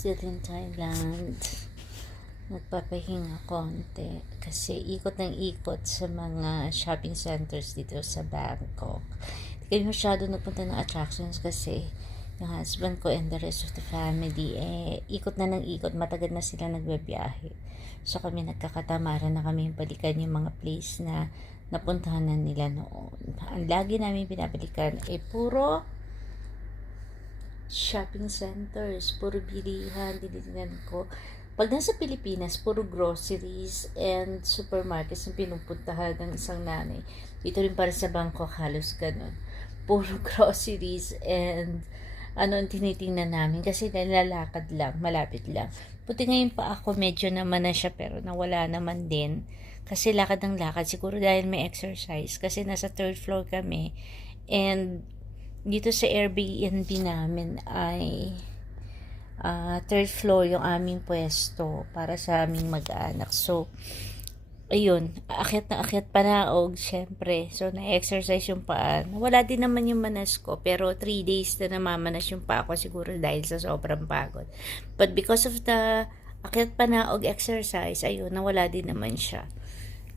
still in Thailand. Nagpapahinga konti kasi ikot ng ikot sa mga shopping centers dito sa Bangkok. Hindi kami masyado nagpunta ng attractions kasi yung husband ko and the rest of the family ikot na ng ikot, matagal na sila nagbabiyahe. So kami nagkakatamaran na kami balikan yung mga place na napuntahan na nila noon. Ang lagi namin pinabalikan puro shopping centers, puro bilihan. Dinitingnan ko pag nasa Pilipinas, puro groceries and supermarkets yung pinupuntahan ng isang nanay. Dito rin para sa Bangkok, halos ganun. Puro groceries and ang tinitingnan namin kasi nalalakad lang, malapit lang. Buti ngayon pa ako, medyo naman na siya pero nawala naman din. Kasi lakad ng lakad, siguro dahil may exercise. Kasi nasa third floor kami and dito sa Airbnb namin ay third floor yung aming pwesto para sa aming mag-anak. So, ayun, akyat na akyat panaog, syempre. So, na-exercise yung paa. Wala din naman yung manas ko, pero 3 days na namamanas yung paa ko siguro dahil sa sobrang pagod. But because of the akyat panaog exercise, ayun, nawala din naman siya.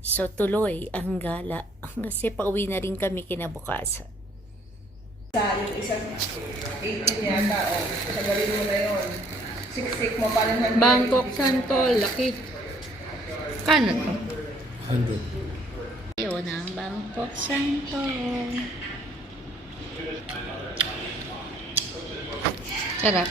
So, tuloy ang gala. Kasi pauwi na rin kami kinabukasan. Sa yung isang 18 yata, sagalin mo na yun. Siksik mo, parang Bangkok, Santol, laki. Kano to? 100. Yun ang Bangkok Santol. Sarap.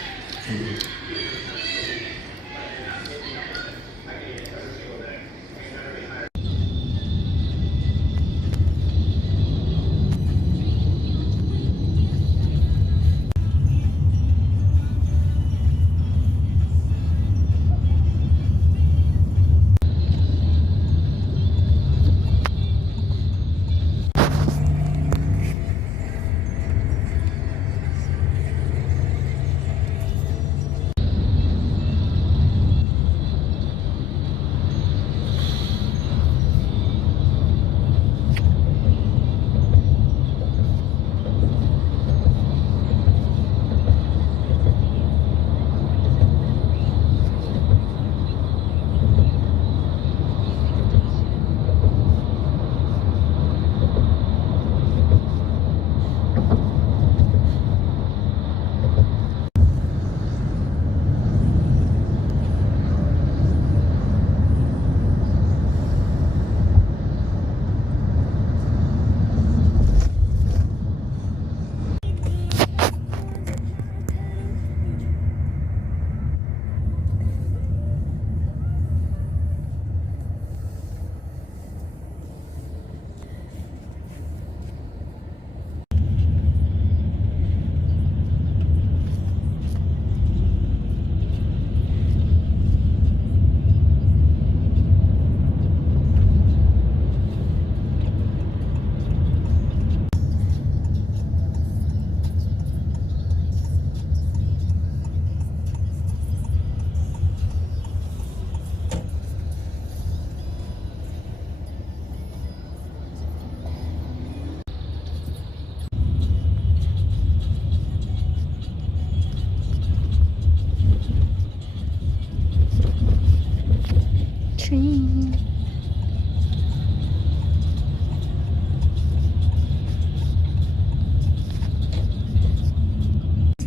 Train.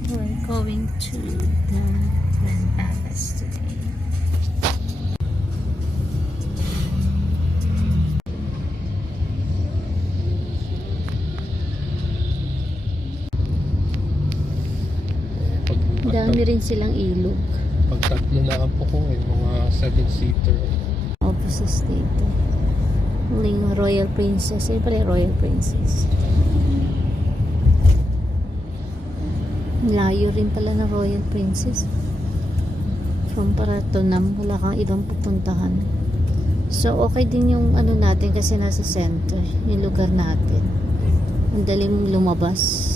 We're going to the Grand Palace today. Dami rin silang ilog. Pag tatlo na ang pukong mga 7-seater. Opposite dito. Huling Royal Princess. Ayun pala yung Royal Princess. Layo rin pala na Royal Princess. From Paratonam, wala kang ibang pupuntahan. So, okay din yung natin kasi nasa center. Yung lugar natin. Ang dali mong lumabas.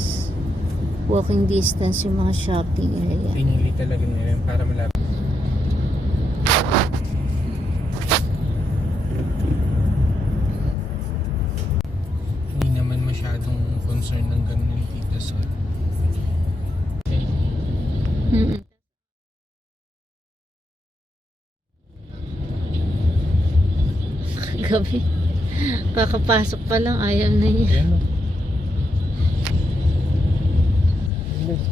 Walking distance yung mga shopping area. Pinili talaga nila para malapit. Hindi naman masyadong concern ng ganun yung Tita Sol. Okay. gabi. Kakapasok pa lang, ayaw na niya. Ayan o.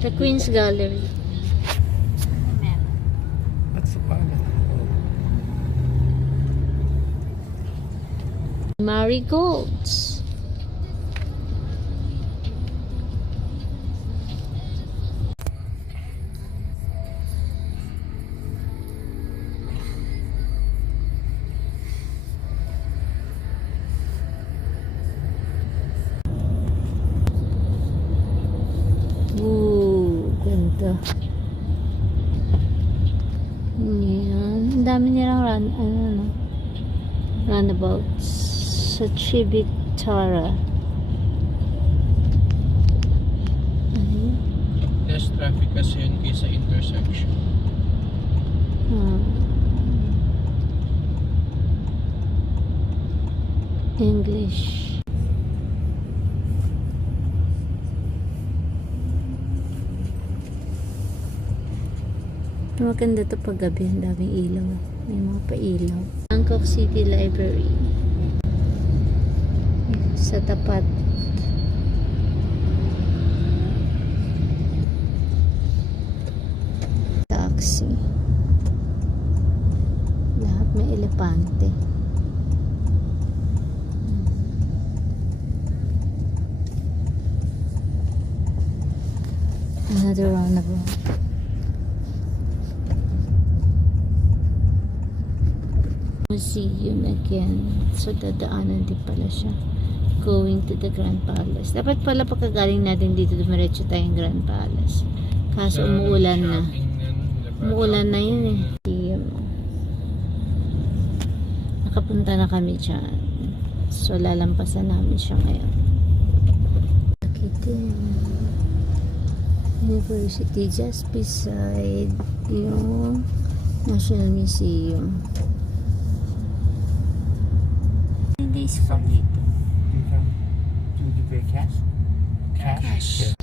The Queen's Gallery. At sa pala. Marigolds. Ooh, ganda. Yan. Ang dami nilang runabouts sa Chibitara. Ayun. Less traffic kasi yun kaysa intersection. English. Maganda to pag gabi, ang daming ilaw. May mga pa-ilaw. Bangkok City Library. Sa tapat. Taxi. Lahat may elepante. Another roundabout. Museum again. So, dadaanan din pala siya. Going to the Grand Palace. Dapat pala pagkagaling natin dito, dumiretso tayong Grand Palace. Kaso umuulan na. Umuulan na yun eh. Museum. Nakapunta na kami dyan. So, lalampasan namin siya ngayon. Akitin. University just beside yung National Museum. Days pa dito. You can do the pay cash? Cash?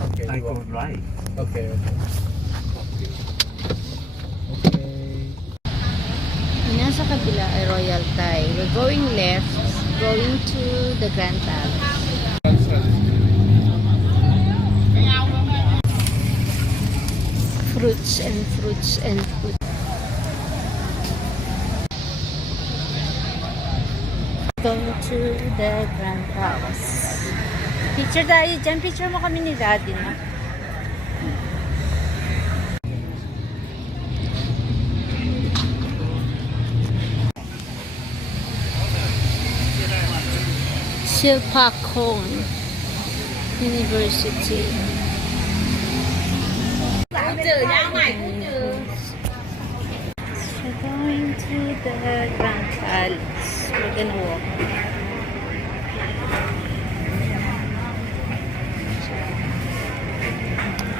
Okay, I go right. Okay, okay. Okay. Nasa kabila ay Royal Thai. We're going left, going to the Grand Palace. Fruits and fruits and fruits. Going to the Grand Palace. Picture tayo dyan. Picture mo kami ni Daddy, no? Silpakorn University. We're going to the Grand Palace. We're gonna walk.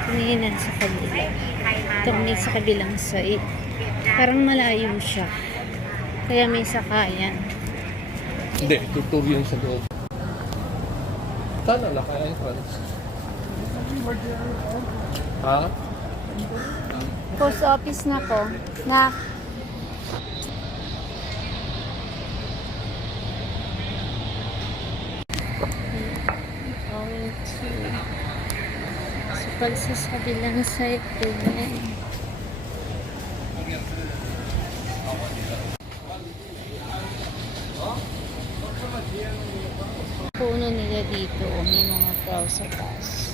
Tingnan sa kabila. Tumingin sa kabilang side. Parang malayo siya. Kaya may sakayan. Hindi, tutur yun sa loob. Sana naka entrance. Ha? Post office na ko. Na. Going to. So, pag sa kabilang side ko yan. Puno nila dito. May mga crow sa taas.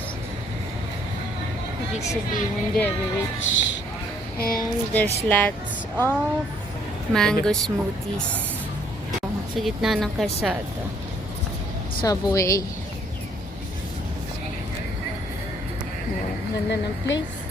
Ibig sabihin, very rich. And there's lots of mango smoothies. Sa gitna ng kalsada. Subway. Oh, ganda ng place.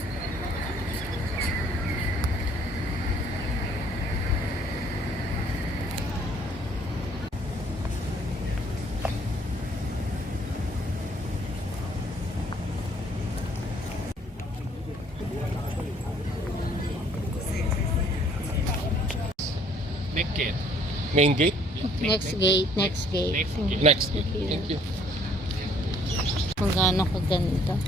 Main gate? Next gate, next gate. Next gate. Thank you. Kung gaano kaganda.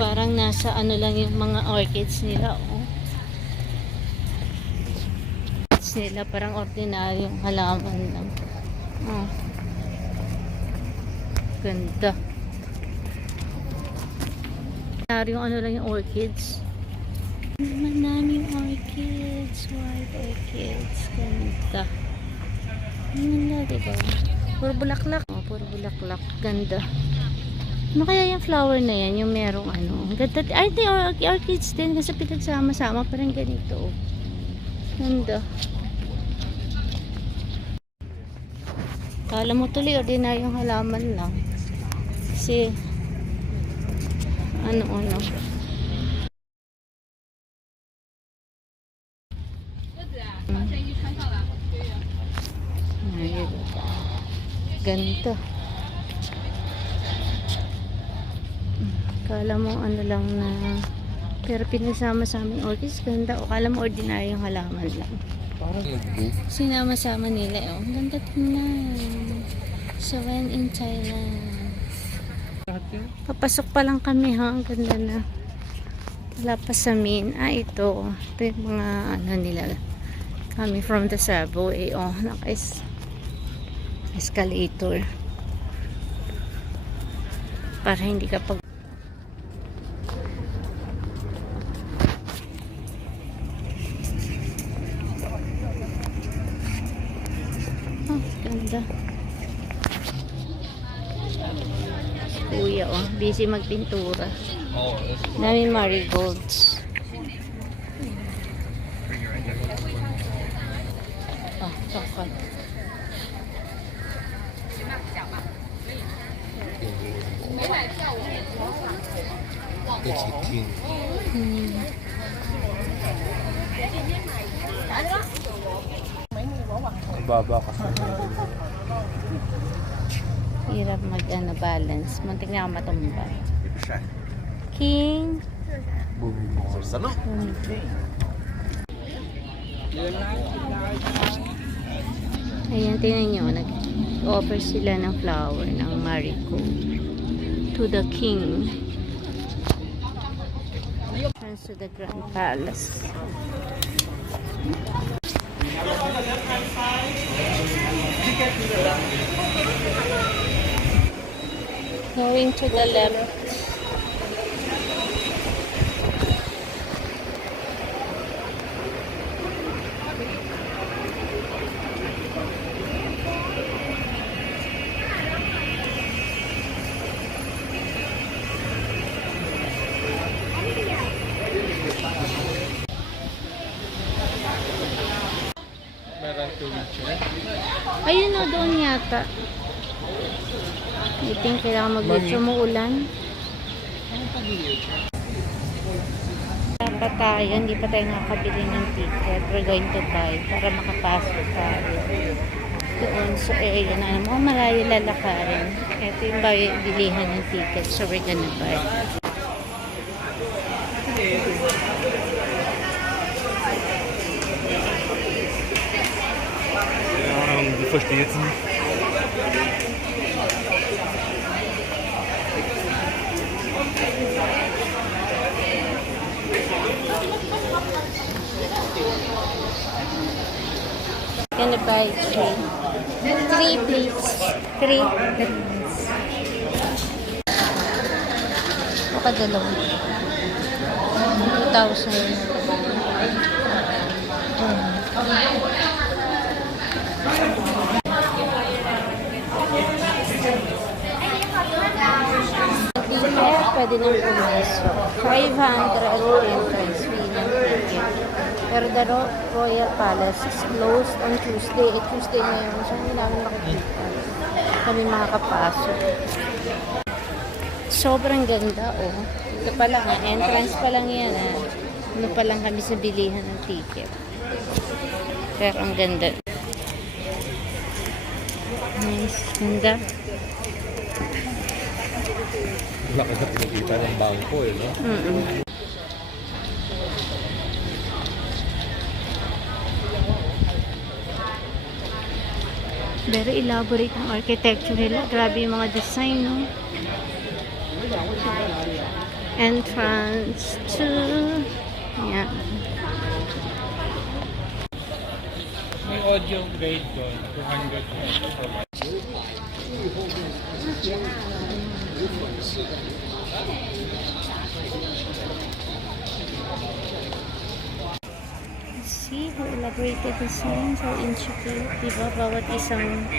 Parang nasa ano lang yung mga orchids nila, oh. Orchids nila, parang ordinaryong halaman lang. Oh. Ganda. Ordinaryong ano lang yung orchids. Manaming orchids, white orchids. Ganda. Ganda, diba? Puro bulaklak. Oh, puro bulaklak. Ganda. Ano kaya yung flower na yan? Yung merong ano. Ganda. Ay, ito orchids din. Kasi pinagsama-sama. Parang ganito. Oh. Ganda. Kala mo tuloy, ordinaryong halaman lang. Kasi, ano. Ayun. Ganito. Kala mo ano lang na, pero pinagsama-sama yung orchids. Ganda. O kala mo ordinaryong halaman lang. Parang nag-book. Sinama-sama nila. Oh, ang ganda tingnan. So, when in Thailand. Papasok pa lang kami, ha. Ang ganda na. Wala pa sa main. Ito. Ito yung mga ano nila. Coming from the subway. Oh, escalator. Para hindi ka pag... Oh, ganda. Kuya, oh. Busy magpintura. Oo. Dami marigolds. Ah, kakot. It's the king. Baba kasi. Hirap balance. Muntik na ako matumba. King. Ayan, tingnan nyo. Nag-offer sila ng flower ng marigold to the king. Entrance to the Grand Palace. Going to the left. Meron to wheelchair. Ayun o, doon yata. I think kailangan mag-wait. Umuulan. Dapat tayo, hindi pa tayo nakakabili ng ticket. We're going to buy para makapasok tayo. Doon sa area na ano, malayo lalakarin. Ito yung bilihan ng ticket. So we're gonna buy. Du första geten. Gonna buy three. Three please. Three. Baka dalawa. 2,000. Pwede nang pumasok. 500 entrance fee ng ticket. Pero the Royal Palace is closed on Tuesday. Tuesday ngayon. So, hindi namin makikita. Kami makakapasok. Sobrang ganda, oh. Ito pa lang, entrance pa lang yan, ah. Ano pa lang kami sa bilihan ng ticket. Pero ang ganda. Nice. Ganda. Wala ka na pinakita ng bangko eh, no? Very elaborate ang architecture nila. Grabe yung mga design, no? entrance to, yeah. May audio grade doon, 200 per month. See how elaborated designs, how intricate, diba? Bawat isang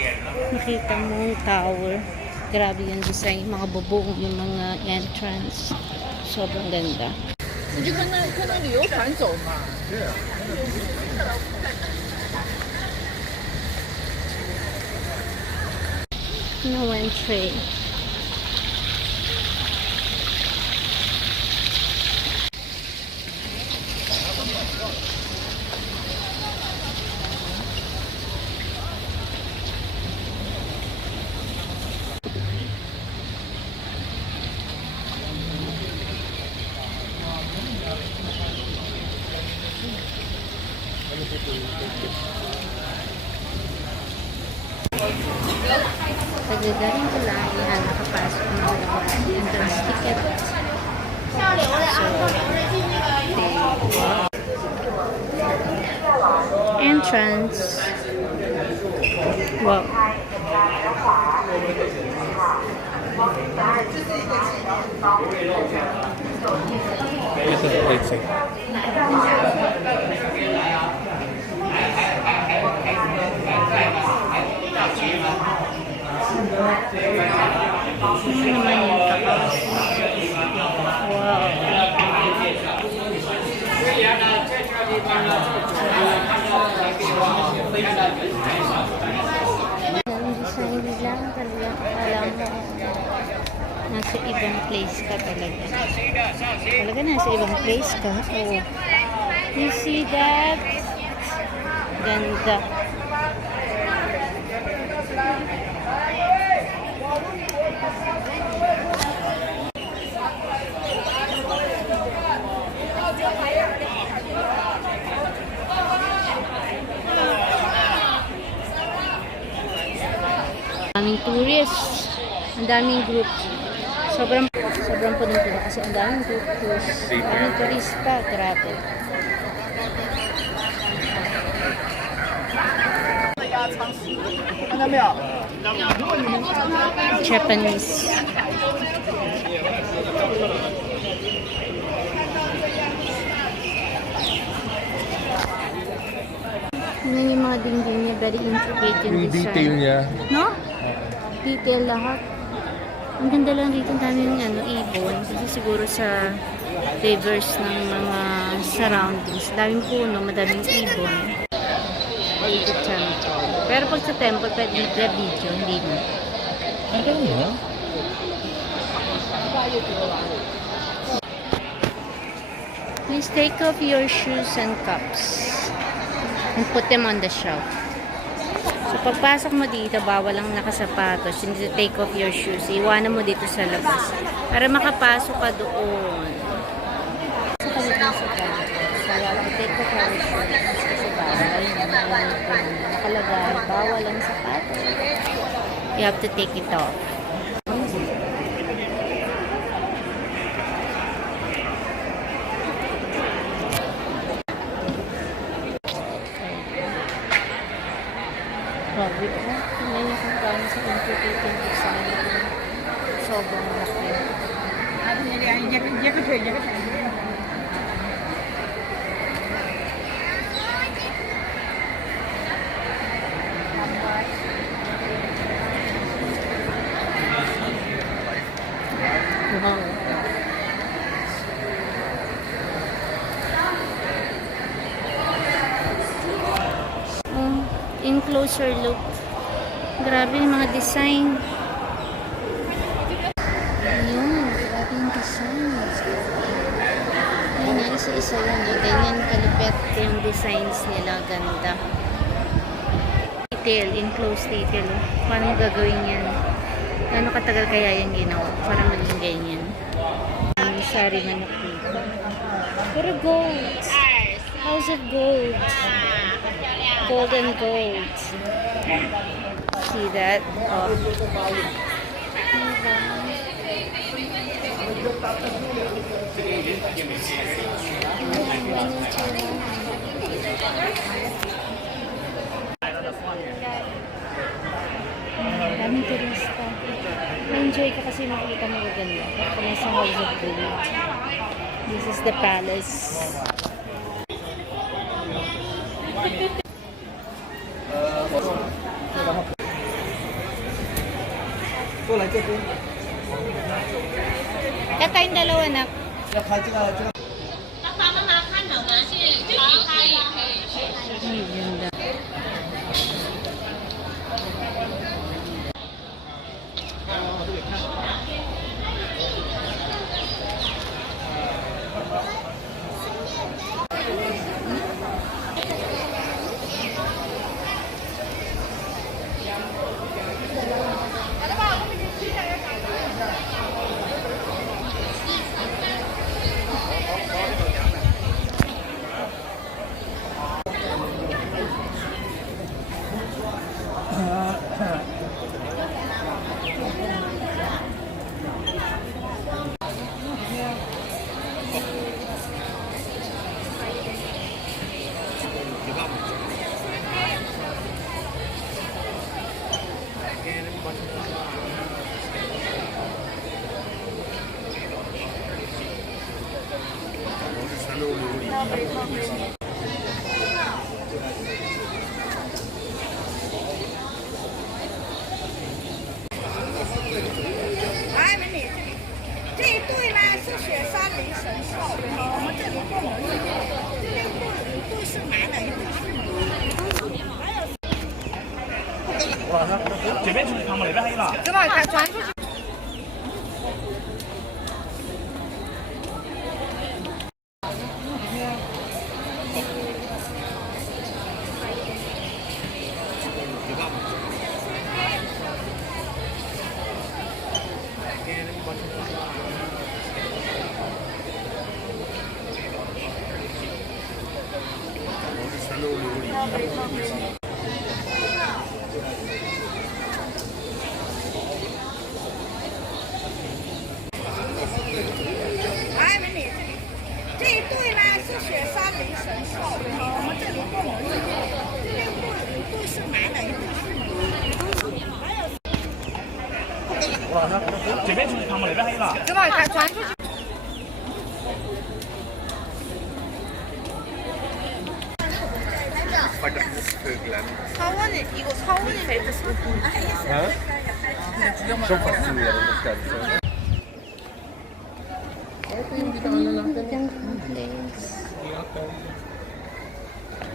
nakita mong tower. Grabe yung design, mga bubong, yung mga entrance. Sobrang ganda. No entry. Pagdadaling ko lang, yan, nakapasok na ako ng entrance ticket. Entrance. Wow. Ito, wait sec. Ano naman yung takas? Wow. Ang design nila, talaga alam mo, nasa ibang place ka talaga. Talaga nasa ibang place ka. Oh. You see that? Ganda. Daming tourists, ang daming group. Sobrang punong-puno kasi ang daming group tours. Daming turista, grabe. Japanese. Yan yung mga dingding niya, very intricate yung Yung design. detail niya. No? Detail lahat. Ang ganda lang dito, ang daming ibon. Kasi siguro sa flavors ng mga surroundings. Daming puno, madaming ibon. Dito temple. Pero pag sa temple, pwede nagla-video, hindi na. Ano na? Please take off your shoes and cups and put them on the shelf. So, pagpasok mo dito, bawal lang nakasapatos. You need to take off your shoes. Iwanan mo dito sa labas. Para makapasok ka doon. So, kami dito sa labas. So, you have to take off your shoes. Kasi bawal. Nakalagay. Bawal ang sapatos. You have to take it off. Grabe ko. Tingnan niyo kung paano sa intricate design. Sobrang laki. Wow. In closer look. Grabe yung mga design. Ayun, grabe yung design. Ayun, isa-isa yan. Ganyan kalupet yung designs nila. Ganda. Detail, in close detail. Paano gagawin yan? Gano'ng katagal kaya yan ginawa? Para maging ganyan. Ang sari manok dito. Pero gold. House of gold. Golden gold. See that? Oh. Daming turista. Na-enjoy ka kasi makikita mo maganda. Kung nasa House of Gold. This is the palace. Kaya tayong dalawa na. Ay, ganda.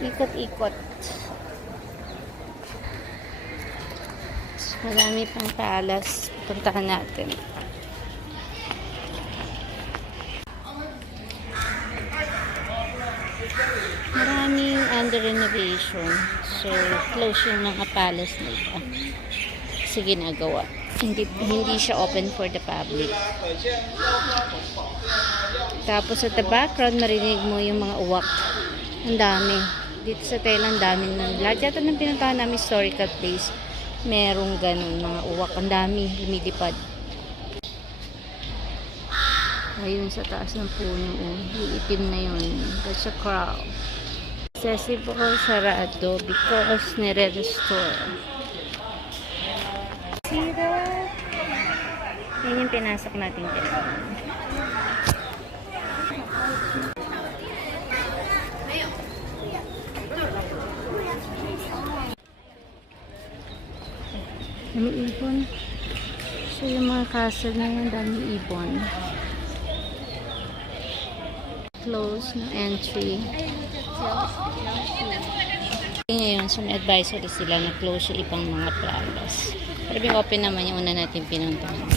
Ikot-ikot. Marami pang palace. Puntahan natin. Maraming under renovation. So, close yung mga palace na ito. Kasi ginagawa. Hindi siya open for the public. Tapos at the background, marinig mo yung mga uwak. Ang dami. Dito sa Thailand, dami nun. Lahat yata ng pinuntahan namin historical place, merong ganun, mga uwak. Ang dami, lumilipad. Ayun sa taas ng puno. Yung itim na yun. That's a crow. Accessible, sarado because nire-restore. See that? Yun yung pinasok natin dyan. May ibon. So yung mga castle na yun, daming ibon. Close na entry. Ngayon, so may advisory sila na close yung ibang mga palace. Pero open naman yung una natin pinuntahan.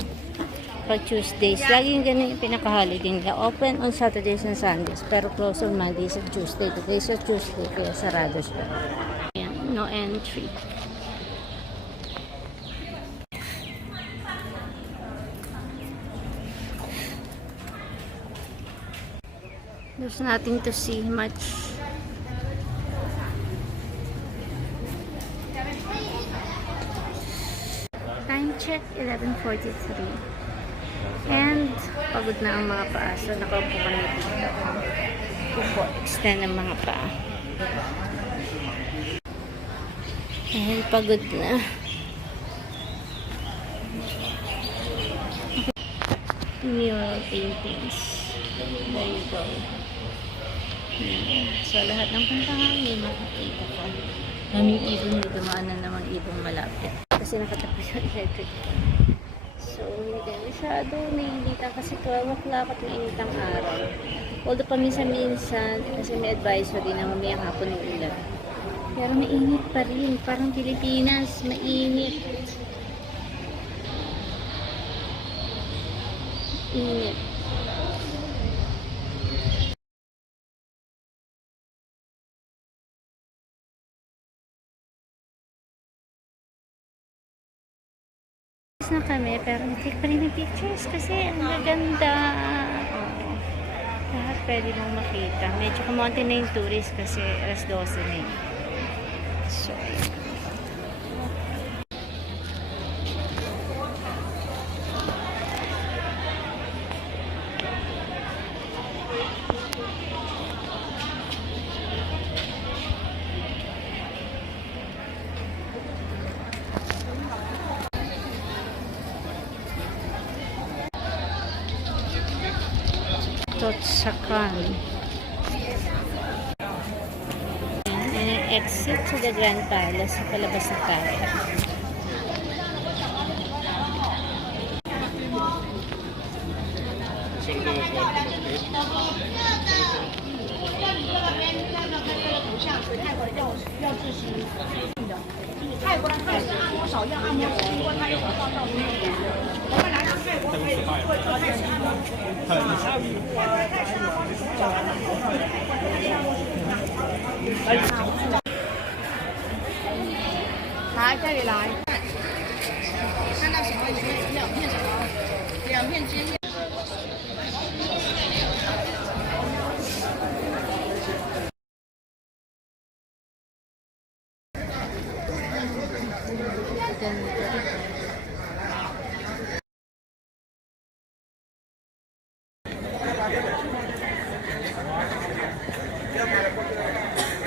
Pag Tuesdays, laging ganun yung pinaka-holiday nila. Open on Saturdays and Sundays, pero close on Mondays and Tuesday. Today is Tuesday, kaya sarado siya. Ayan, no entry. There's nothing to see much. Time check, 11:43. And pagod na ang mga paa. So nakaupo kami dito. Upo, extend ang mga paa. Dahil pagod na. Mural paintings. There you go. So lahat ng puntahan may makikita ka. Naming ibon, may dumaanan namang ibon malapit. Kasi nakatapos yung electric fan. So, hindi masyado nainitan kasi 12 o'clock at mainit ang araw. Although paminsan-minsan, kasi may advisory na mamayang hapon ng ulan. Pero mainit pa rin. Parang Pilipinas, mainit. Init. Na kami, pero take pa rin ng pictures kasi ang gaganda. Oo. Lahat pwede mong makita. Medyo kumonti na yung tourist kasi alas 12 na yun. So, Totsakan. And an exit to the Grand Palace. Palabas na tayo.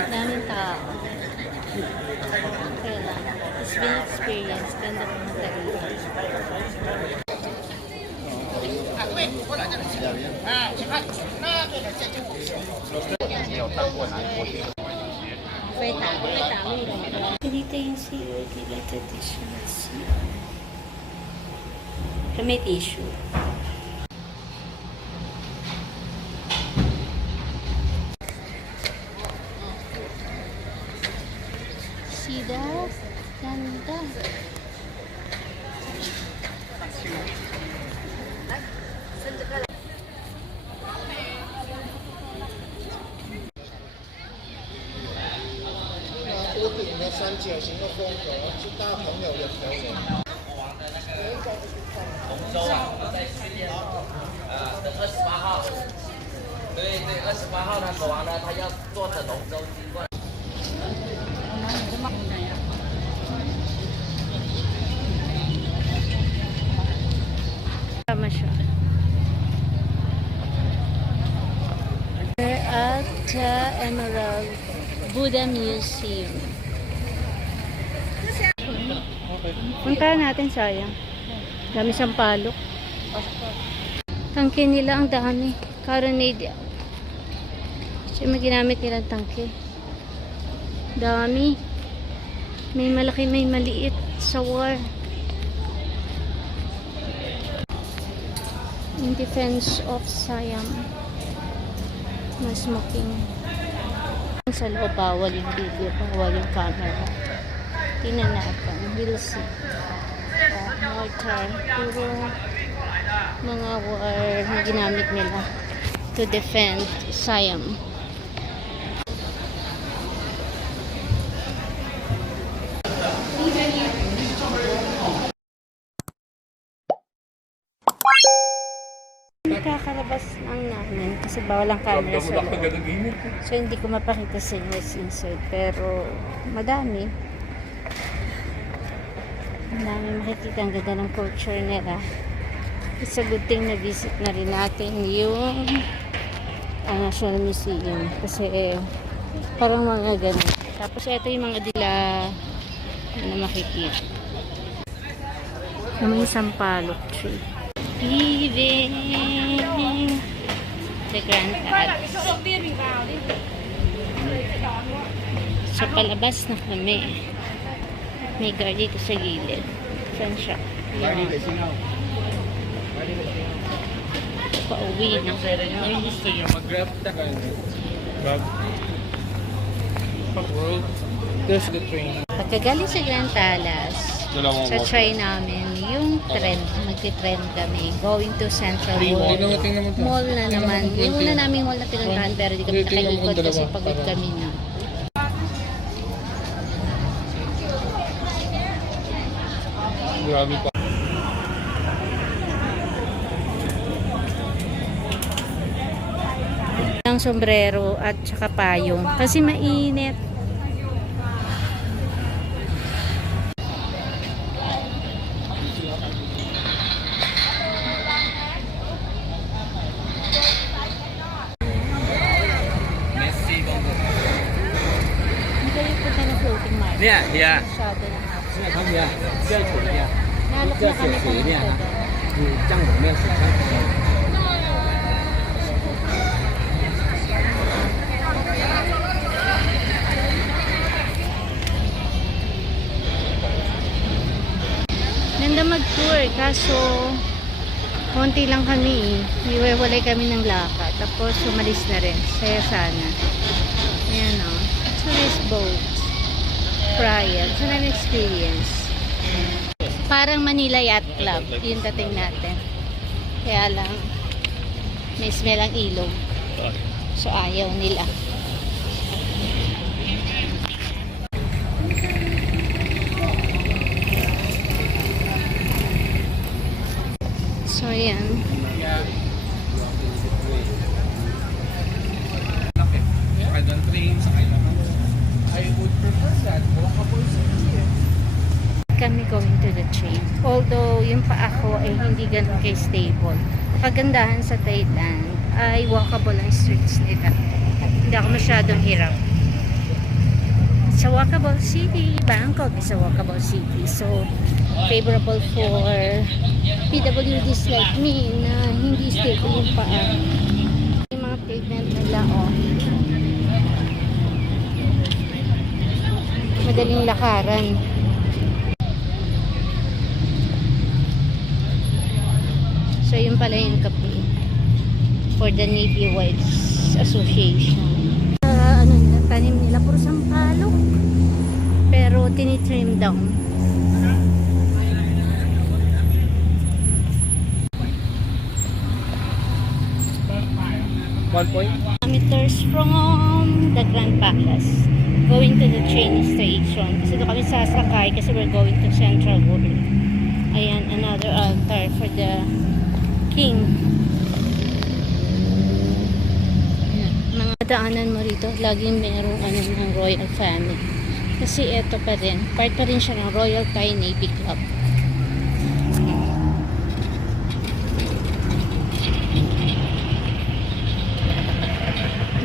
Daming tao. Okay lang. It's been experience. Ganda pumunta dito. Dito yung COD limited editions. May tissue. See that? Ganda. Tama siya. We're at Emerald Buddha Museum. Puntahan natin, sayang. Dami sampalok. Tangke nila ang dami. Carronade. Kasi may ginamit nilang tangke. Dami. May malaki, may maliit sa war. In defense of Siam. Mas smoking. Sa loob, bawal yung video, bawal yung camera. Tingnan natin. We'll see. Mortar. Puro mga war na ginamit nila to defend Siam. Kakalabas lang namin kasi bawal ang camera sa loob. So hindi ko mapakita sa inyo inside, pero madami. Madami makikita ang ganda ng culture nila. It's a good thing na visit na rin natin yung National Museum kasi parang mga ganun. Tapos ito yung mga dila na makikita. Na may sampalok tree. Leaving the Grand Path. So palabas na kami. May guard dito sa gilid. Saan siya? Yan. Pauwi na. Kung gusto nyo, mag-grab na kayo. Grab. Pag-world. There's the train. Pagkagaling sa Grand Palace, sa try namin yung trend. Magti-trend kami. Going to Central World. Mall na naman. Yung una naming mall na pinuntahan pero di kami nakalikot kasi pagod kami na. Grabe pa. Ng sombrero at saka payong kasi mainit. Hindi kayo punta ng floating market. Yeah. Masyado na nga. 现在他们呀，比较久呀， Nalok 比较 na 久 kami 水面 pumunta 啊 doon.，江里面水上。 Ganda mag-tour, kaso konti lang kami. Iwalay kami ng lakad. Tapos umalis na rin. Saya sana. Ayan o. Tourist boat. Prior. It's an experience. Parang Manila Yacht Club. Yung dating natin. Kaya lang may smell ang ilog. So ayaw nila. So ayan. Sakay ng train, sakay ng I would prefer that. Walkable city eh. Kami going to the train. Although yung paa ko ay hindi ganun kay stable. Kagandahan sa Thailand ay walkable ang streets nila. Hindi ako masyadong hirap. Sa walkable city, Bangkok is a walkable city. So, favorable for PWDs like me na hindi stable yung paa. Yung mga pavement nila, oh. Madaling lakaran. So, yun pala yung kape for the Navy Wives Association. Ano nila, tanim nila, puro sampalok. Pero, tinitrim down. Meters from the Grand Palace going to the train station. Kasi doon kami sasakay kasi we're going to Central World. Ayan, another altar for the king. Ayan, mga daanan mo rito, laging merong ano ng royal family. Kasi ito pa rin, part pa rin siya ng Royal Thai Navy Club.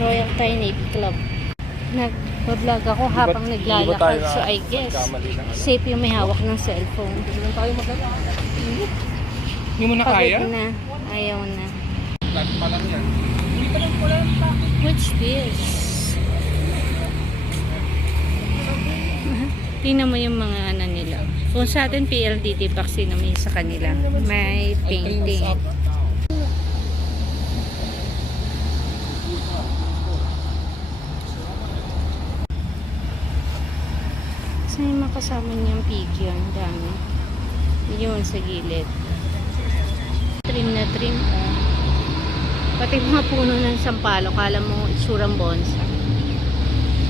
Royal Thai Navy Club. Nag-vlog ako habang naglalakad. So I guess safe yung may hawak ng cellphone. Hindi mo na kaya? Pagod na. Ayaw na. Flat pa lang yan. What's this? Tingnan mo yung mga ano nila. Kung sa atin PLDT vaccine naman sa kanila. May painting. Saan yung makasama niyang pigyo? Ang dami. Yun sa gilid. Trim na trim. Oh. Pati mga puno ng sampalo. Kala mo itsurang bonsai.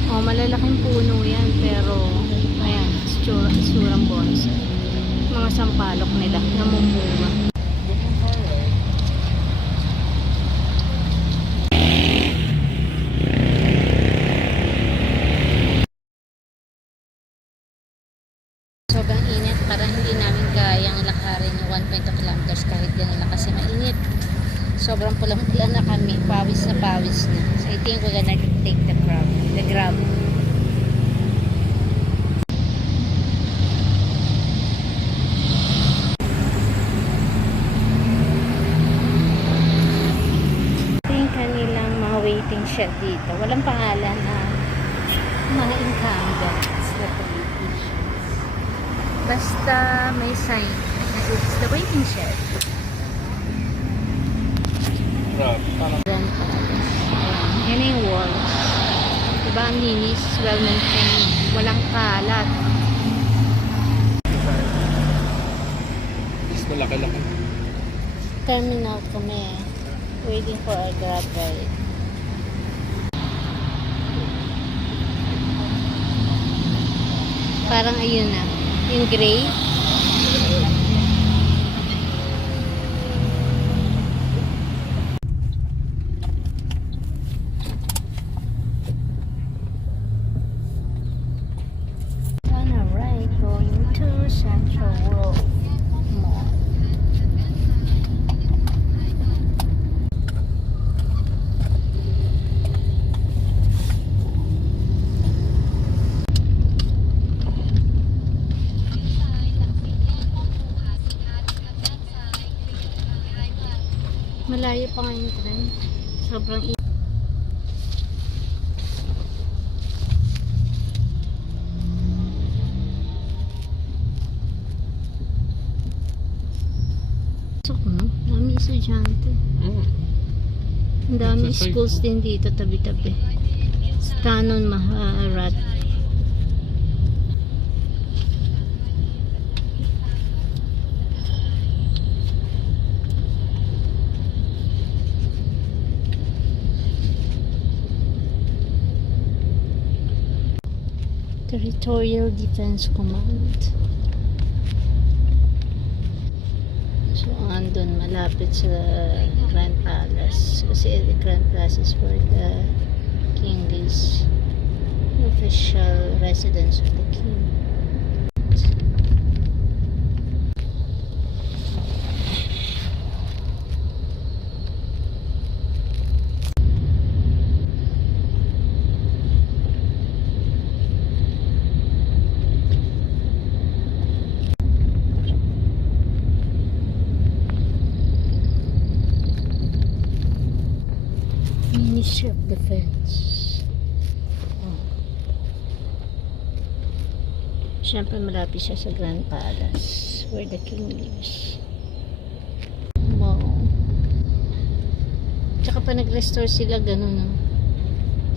Oh, malalaking puno yan. Pero, ayan, itsurang bonsai. Mga sampalok nila. Namumunga. Sobrang init, parang hindi namin kayang lakarin yung 1.2 kilometers kahit ganun lang kasi mainit. Sobrang pulang-pula na kami, pawis na pawis na. So I think we're gonna take the grab. Ito yung kanilang mga waiting shed dito. Walang pangalan na mga incumbents na politicians. Basta may sign na it's the waiting shed. Parang Grand Palace. Ayan. Yan na yung walls. Diba ang linis, well-maintained. Walang kalat. mas malaki-laki. Terminal kami. Waiting for our grab ride. Parang ayun na. Yung gray. On a right going to Central World Mall. Malayo pa nga yung tren. Sobrang pasok, no? Dami estudyante. Ang dami Exercise, schools no? din dito tabi-tabi. Stanon Maharat. Territorial Defense Command. So, andun malapit sa Grand Palace. Kasi the Grand Palace is where the king is, the official residence of the king. Ministry of Defense. Siyempre malapit siya sa Grand Palace where the king lives. Wow. Tsaka pa nag-restore sila ganun, no?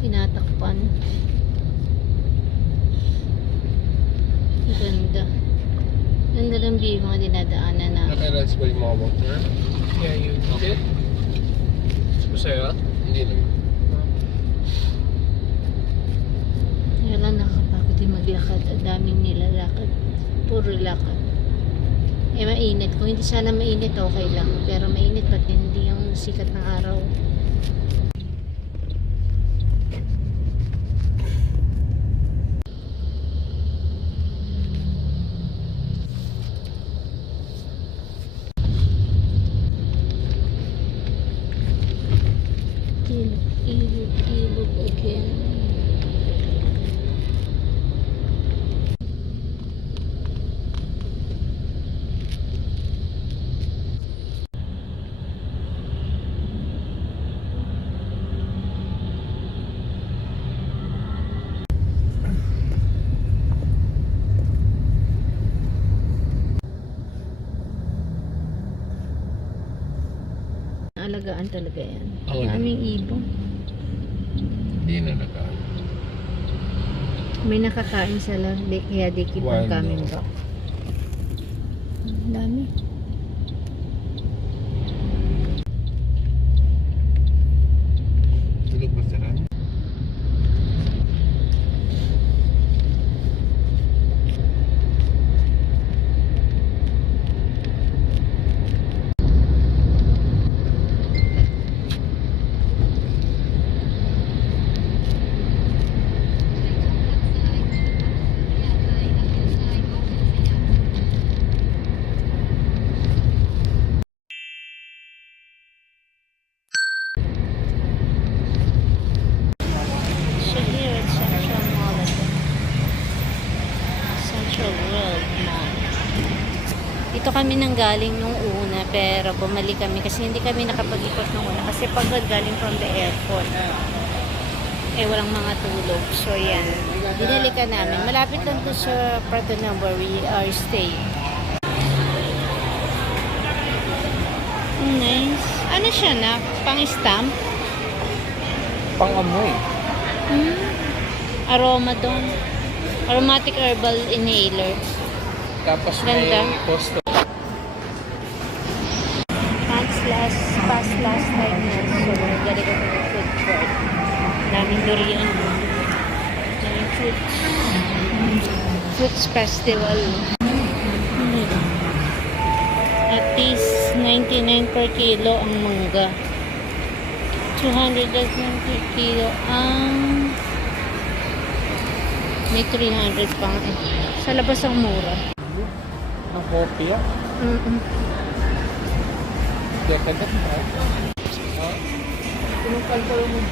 Tinatakpan. Ganda. Ganda lang view mga dinadaanan na. Nakailangan ba yung mga water? Yeah, you need it. Masaya? Hindi naman. Kaya lang nakakapagod yung maglakad. Ang daming nilalakad. Puro lakad. Eh mainit. Kung hindi sana mainit, okay lang. Pero mainit pati hindi yung sikat ng araw. Ilog again. Alagaan talaga yan. Oo. Daming ibon. Hindi na nakaan. May nakakain sa lang, kaya they keep on Wild coming dog. back. Ang dami. Tulog ba sila? Central World Mall. Dito kami nang galing nung una, pero bumalik kami kasi hindi kami nakapag-ikot nung una. Kasi pagod galing from the airport. Eh, walang mga tulog. So, yan. Dinalikan namin. Malapit lang to sa Prato na where we are staying. Nice. Ano siya na? Pang-stamp? Pang-amoy. Aroma doon. Aromatic herbal inhaler. Tapos Ganda. may poster. Past last night na. So, galing ako ng food court. Daming durian. Daming fruits. Fruits festival. At least 99 per kilo ang mangga. 200 per kilo ang may 300 pang sa labas ang mura. Ang kopya. Dekagat mo. Pinungkal ko lang mo.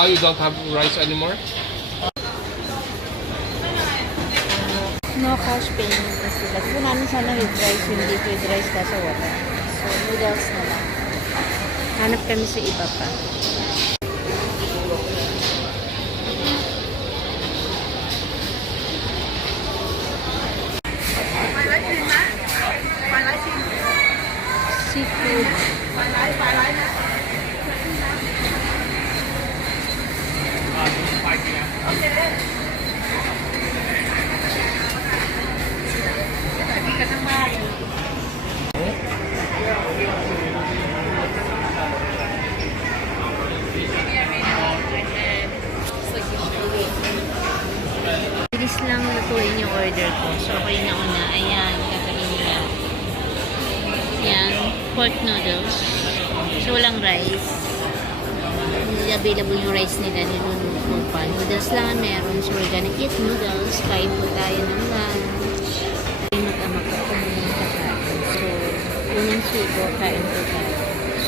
Oh, you don't have rice anymore? No cash payment na sila. Gusto namin sana with rice, hindi with rice kasi wala. So, noodles na lang. Hanap kami sa iba pa. Seafood. Bilis lang lutuin yung order ko. So, ako yung nauna. Ayan, kakainin niya. Yan, pork noodles. So, walang rice. Hindi available yung rice nila. Niluluto pa. Noodles lang ang meron. So, we're gonna eat noodles. Kain po tayo ng lunch. Ay, mag-amak ako muna kakain. So, unang sugo, kain po tayo.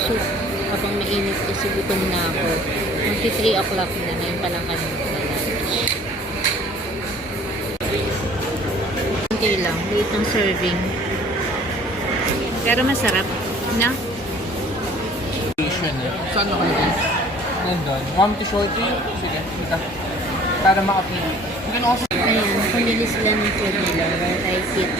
Soup. Habang mainit kasi gutom na ako. Magti 3 o'clock na. Ngayon pa lang kami lunch. Kunti lang. Liit ng serving. Pero masarap. Na? Saan ako nandun? Nandun. Want to show it to you? Sige, kita. Para makapili. You can also... Ayan, pumili sila ng turbila while I eat.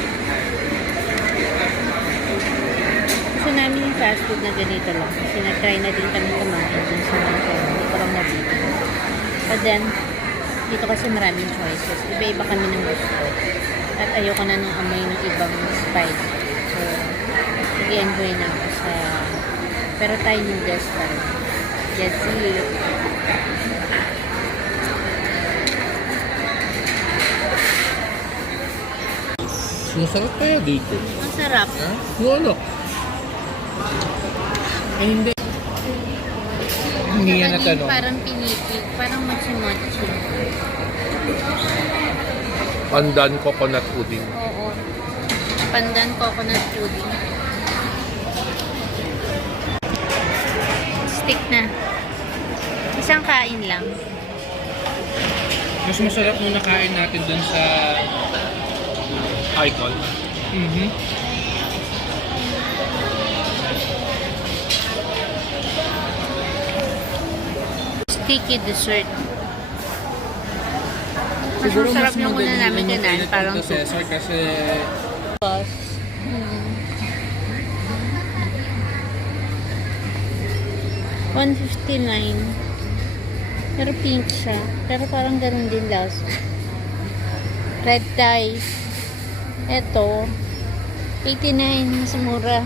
Gusto namin yung fast food na ganito lang. Kasi nag-try na din kami kumain dun sa Montana. Hindi ko lang nabili. But then, dito kasi maraming choices. Iba-iba kami ng gusto. At ayoko na ng amoy ng ibang spice. So, nag-enjoy na ako sa... Pero tayo noodles pa rin. Let's see. Masarap kaya dito. Ang sarap. Ha? Yung ano? Eh, hindi. Hindi yan Kanina natanong. parang pinipig. Parang mochi-mochi. Pandan coconut pudding. Oo. Pandan coconut pudding. Stick na. Isang kain lang. Mas masarap nung nakain natin dun sa Icon. Sticky dessert. Mas masarap yung una namin kinain. Parang Cesar kasi sauce. $159. Pero pink siya. Pero parang ganun din lasa. Red ties. Ito, $89. Mas mura.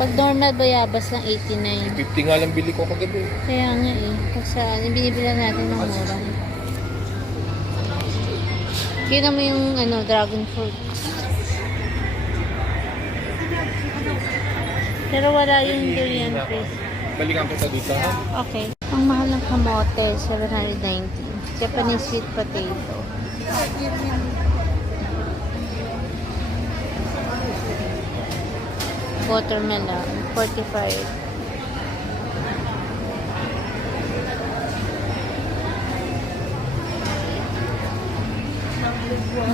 Pag normal bayabas lang $89. 50 nga lang bili ko kagabi. Kaya nga eh. Kasi binibilan natin ng mura. Tingnan mo yung dragon fruit. Pero wala yung durian fruit. Balikan kita dito, ha? Okay. Ang mahal ng kamote, $790. Japanese sweet potato. Watermelon, $45.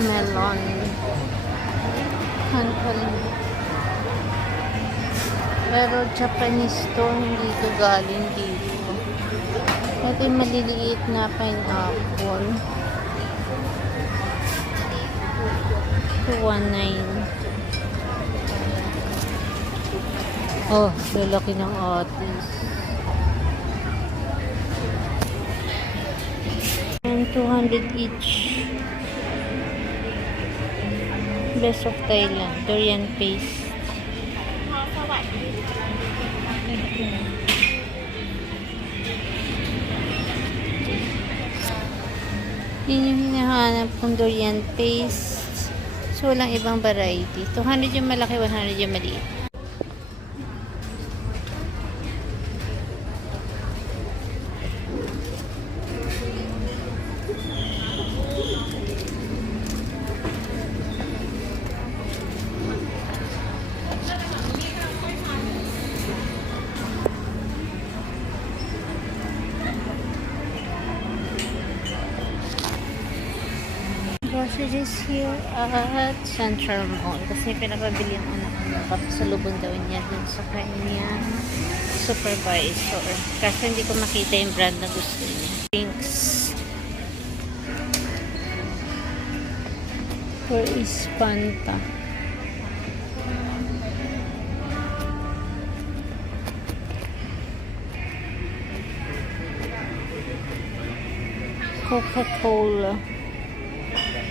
Melon. Handful. Pero Japanese to, hindi to galing dito. Ito yung maliliit na pineapple. $219. Oh, lalaki ng otis. And 200 each. Best of Thailand. Durian paste. Yun yung hinahanap kong durian paste. So, walang ibang variety. 200 yung malaki, 100 yung maliit. Groceries here at Central Mall. Kasi pinapabili ang anak ko. Papasalubong daw niya dun sa kanya supervisor. Kasi hindi ko makita yung brand na gusto niya. Drinks. Where is Fanta? Coca-Cola.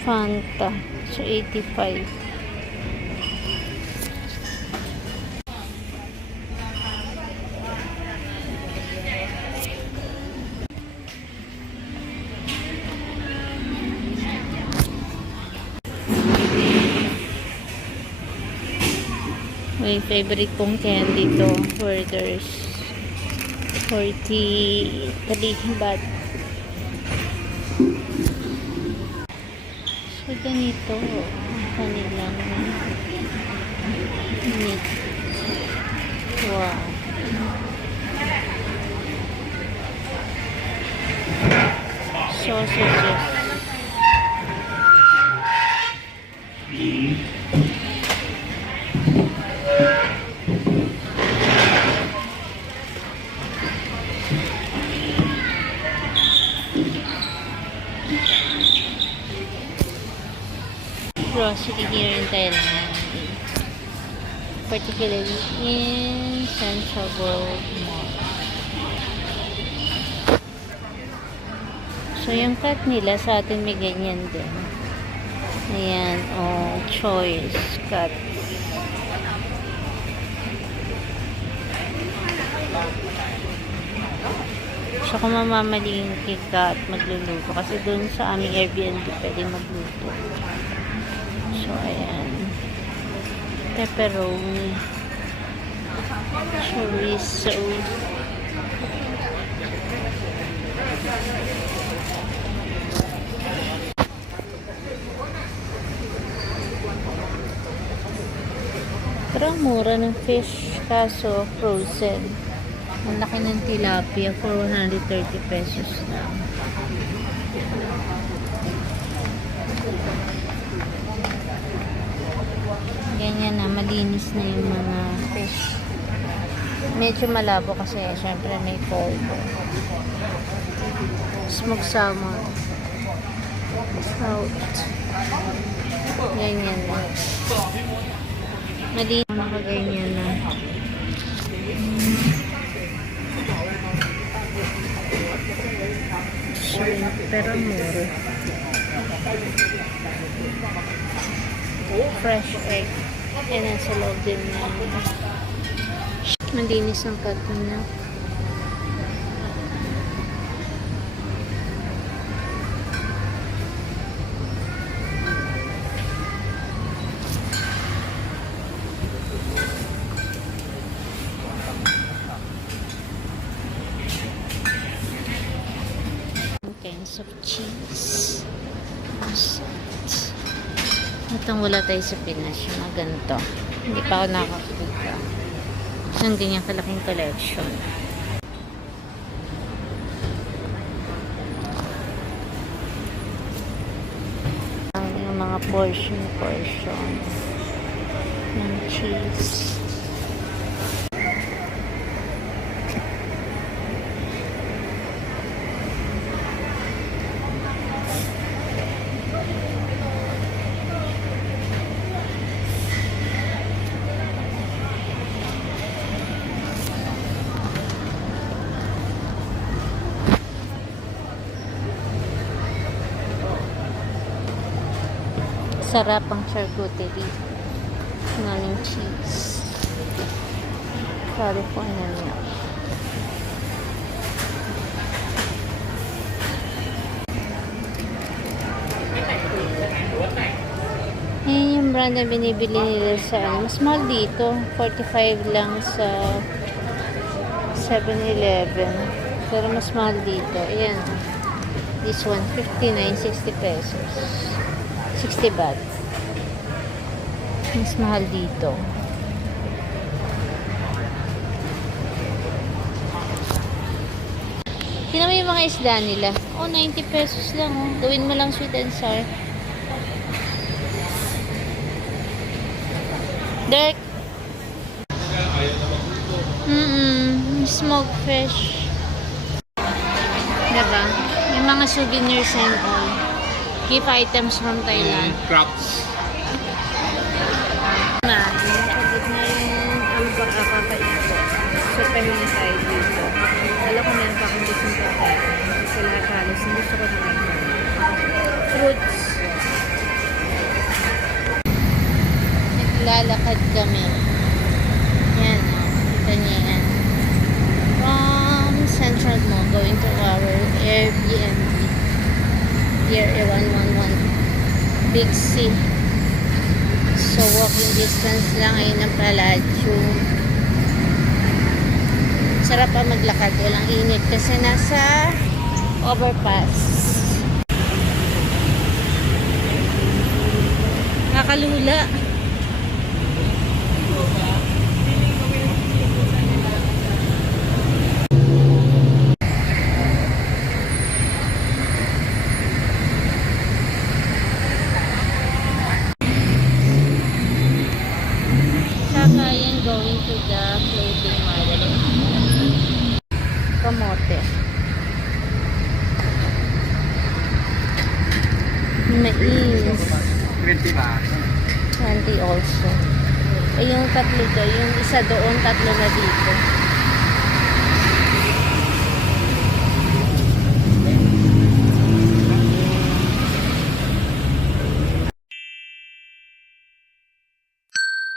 Fanta. So, 85. May favorite kong candy to. Werther's. 43 baht. So, ganito ang kanilang meat. Wow. Sausages. Grocery here in Thailand, particularly in Central World Mall. So, yung cut nila sa atin may ganyan din. Ayan, oh, choice cuts. So, kung mamamalingki ka at magluluto, kasi dun sa aming Airbnb pwede magluto. So, ayan. Pepperoni. Chorizo. Pero ang mura ng fish, kaso frozen. Ang laki ng tilapia for 130 pesos lang. Ganyan na, malinis na yung mga fish. Medyo malabo kasi syempre may polvo. Smoked salmon. Trout. Ganyan na. Malinis na ganyan na. pero mura. Fresh egg. And nasa loob din niya. Malinis ang carton niya. Kinds of cheese. Itong wala tayo sa Pinas, yung mga ganito. Hindi pa ako nakakita ng ganyan kalaking collection. Yung mga portion ng cheese. Sarap ang charcuterie ng cheese. California milk. Ayan yung brand na binibili nila sa mas mahal dito. 45 lang sa 7-Eleven. Pero mas mahal dito. Ayan. This one, 59, 60 pesos. 60 baht. Mas mahal dito. Tingnan mo yung mga isda nila. Oh, 90 pesos lang. Oh. Gawin mo lang sweet and sour. Derek. Smoked fish. Diba? Yung mga souvenirs and all. Gift items from Thailand. Crabs. Nakabot na yung albak kakaito. So, pahingi tayo dito. Alam ko meron pa akong gusto ng pagkain. Kasi lahat halos gusto ko na fruits. Naglalakad kami. Yan. Kita niya yan. From Central Mall going to our Airbnb. Here, 111 Big C. So, walking distance lang. Ayun ang Palladium. Sarap pa maglakad. Walang init kasi nasa overpass. Nakakalula. Sakayan going to the floating market. Kamote. Mais. 20 ba? 20 also. Eh, yung tatlo doon, yung isa doon, tatlo na dito.